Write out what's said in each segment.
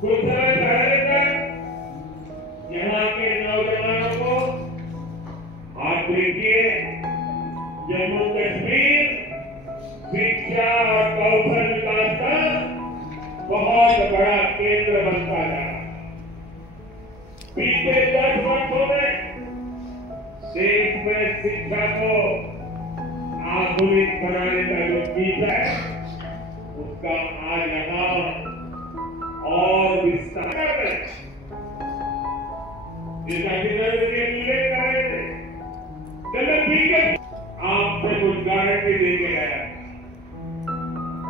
कुछ समय पहले तक यहाँ के नौजवानों को आप देखिए, जम्मू कश्मीर शिक्षा और कौशल विकास का बहुत बड़ा केंद्र बनता जा रहा है। पिछले 10 वर्षों में देश में शिक्षा को आधुनिक बनाने का जो नीति है, उसका आज यहाँ और विस्तार है। जैसा कि उल्लेख कर रहे थे, चलो ठीक है, आपसे कुछ गारंटी देके गया।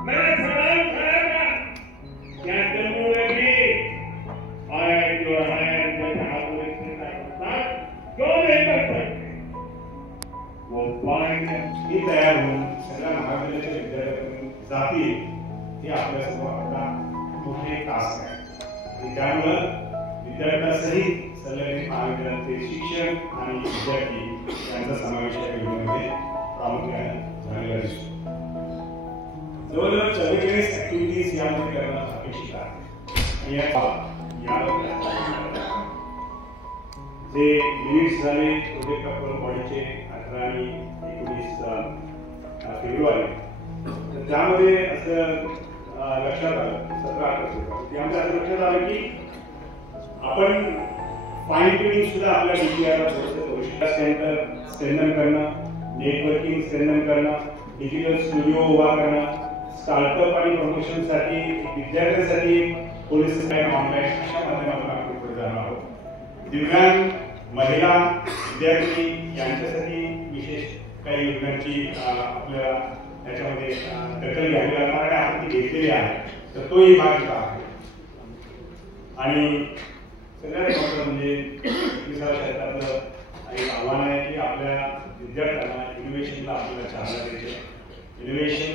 मैंने सवाल उठाया था, क्या जम्मू में भी और जो है क्यों नहीं कर सकते? वो पॉइंट ही तयार होऊन सगळ्या महाविद्यालयाच्या विद्यार्थ्यांनी जातील हे आपल्यासमोर आता मोठे टास्क आहे। आणि त्यामुळे विद्यार्थ्यांसहित संलग्नित महाविद्यालयाचे शिक्षक आणि विद्यार्थी यांचा समावेश या योजनेमध्ये प्रामुख्याने झालेला दिसतो। जवळजवळ 44 ऍक्टिव्हिटीज यामध्ये करणं अपेक्षित आहे। जे युनिट्स झाले प्रोजेक्ट अप्रूव्हल बॉडीचे 18 आणि 19 फेब्रुवारी, तर त्यामध्ये असं लक्षात आलं 17 ऑगस्ट त्यामध्ये असं लक्षात आलं की आपण फाईन ट्युनिंग सुद्धा आपल्या डीपीआरला करू शकतो। सेंटर स्ट्रेंथन करणं, नेटवर्किंग स्ट्रेंथन करणं, डिजिटल स्टुडिओ उभा करणं, स्टार्टअप आणि प्रमोशनसाठी विद्यार्थ्यांसाठी पोलिस ऑनलाईन अशा माध्यमातून आपण पुढे जाणार आहोत। दिव्यांग महिला विद्यार्थी यांच्यासाठी विशेष काही योजनांची आपल्याला त्याच्यामध्ये दखल घ्यावी लागणार आहे, आपण ती घेतलेली आहे, तर तोही भाग इथं आहे। आणि सगळ्यात महत्त्वाचं म्हणजे क्षेत्रातलं एक आव्हान आहे की आपल्या विद्यार्थ्यांना इनोव्हेशनला आपल्याला चालना द्यायची। इनोव्हेशन